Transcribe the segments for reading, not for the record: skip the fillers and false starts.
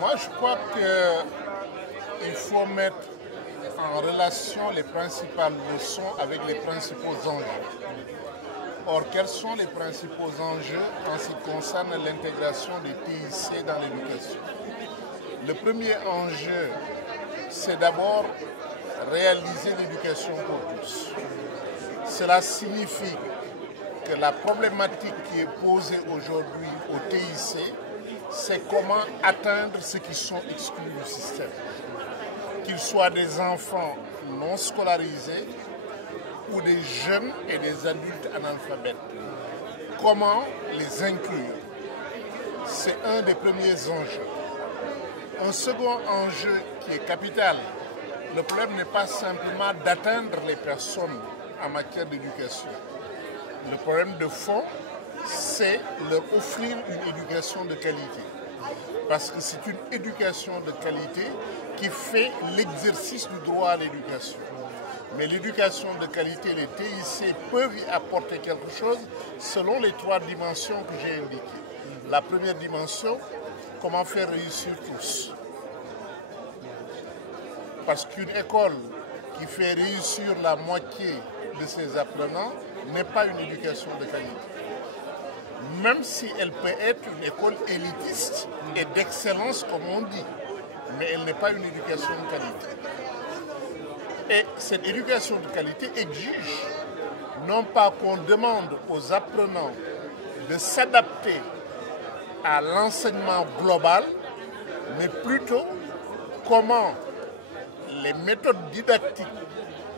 Moi, je crois qu'il faut mettre en relation les principales leçons avec les principaux enjeux. Or, quels sont les principaux enjeux en ce qui concerne l'intégration des TIC dans l'éducation? Le premier enjeu, c'est d'abord réaliser l'éducation pour tous. Cela signifie que la problématique qui est posée aujourd'hui au TIC, c'est comment atteindre ceux qui sont exclus du système. Qu'ils soient des enfants non scolarisés ou des jeunes et des adultes analphabètes. Comment les inclure? C'est un des premiers enjeux. Un second enjeu qui est capital, le problème n'est pas simplement d'atteindre les personnes en matière d'éducation. Le problème de fond, c'est leur offrir une éducation de qualité. Parce que c'est une éducation de qualité qui fait l'exercice du droit à l'éducation. Mais l'éducation de qualité, les TIC peuvent y apporter quelque chose selon les trois dimensions que j'ai indiquées. La première dimension, comment faire réussir tous. Parce qu'une école qui fait réussir la moitié de ses apprenants n'est pas une éducation de qualité. Même si elle peut être une école élitiste et d'excellence, comme on dit, mais elle n'est pas une éducation de qualité. Et cette éducation de qualité exige non pas qu'on demande aux apprenants de s'adapter à l'enseignement global, mais plutôt comment les méthodes didactiques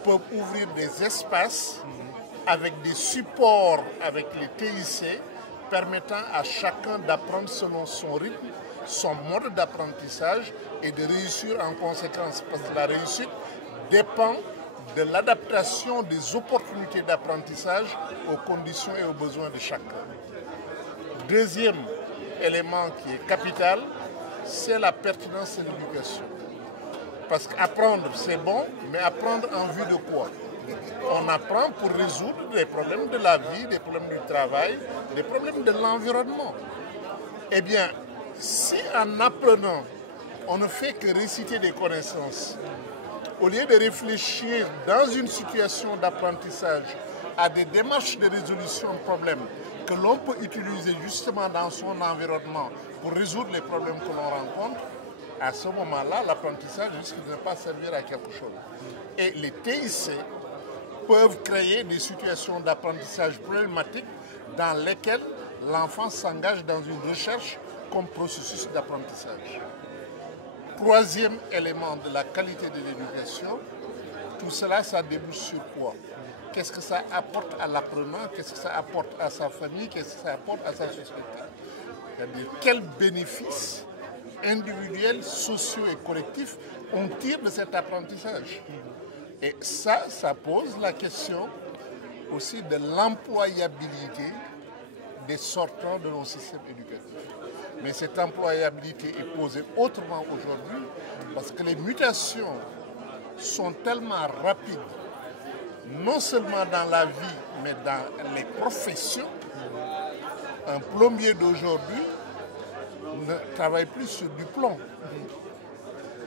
peuvent ouvrir des espaces avec des supports avec les TIC permettant à chacun d'apprendre selon son rythme, son mode d'apprentissage et de réussir en conséquence. Parce que la réussite dépend de l'adaptation des opportunités d'apprentissage aux conditions et aux besoins de chacun. Deuxième élément qui est capital, c'est la pertinence de l'éducation. Parce qu'apprendre, c'est bon, mais apprendre en vue de quoi? On apprend pour résoudre des problèmes de la vie, des problèmes du travail, des problèmes de l'environnement. Eh bien, si en apprenant, on ne fait que réciter des connaissances, au lieu de réfléchir dans une situation d'apprentissage à des démarches de résolution de problèmes que l'on peut utiliser justement dans son environnement pour résoudre les problèmes que l'on rencontre, à ce moment-là, l'apprentissage risque de ne pas servir à quelque chose. Et les TIC peuvent créer des situations d'apprentissage problématiques dans lesquelles l'enfant s'engage dans une recherche comme processus d'apprentissage. Troisième élément de la qualité de l'éducation, tout cela, ça débouche sur quoi? Qu'est-ce que ça apporte à l'apprenant? Qu'est-ce que ça apporte à sa famille? Qu'est-ce que ça apporte à sa société? C'est-à-dire, quels bénéfices individuels, sociaux et collectifs on tire de cet apprentissage? Et ça pose la question aussi de l'employabilité des sortants de nos systèmes éducatifs. Mais cette employabilité est posée autrement aujourd'hui parce que les mutations sont tellement rapides, non seulement dans la vie, mais dans les professions. Un plombier d'aujourd'hui ne travaille plus sur du plomb.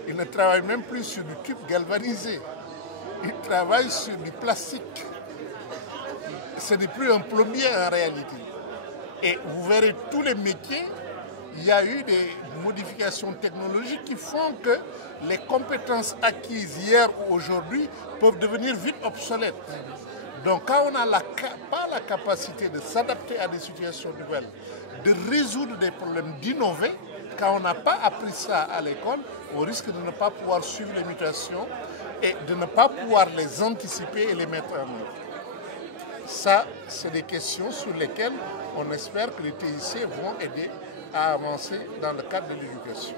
Il ne travaille même plus sur du tube galvanisé. Il travaille sur du plastique. Ce n'est plus un plombier en réalité. Et vous verrez tous les métiers, il y a eu des modifications technologiques qui font que les compétences acquises hier ou aujourd'hui peuvent devenir vite obsolètes. Donc quand on n'a pas la capacité de s'adapter à des situations nouvelles, de résoudre des problèmes, d'innover, quand on n'a pas appris ça à l'école, on risque de ne pas pouvoir suivre les mutations et de ne pas pouvoir les anticiper et les mettre en œuvre. Ça, c'est des questions sur lesquelles on espère que les TIC vont aider à avancer dans le cadre de l'éducation.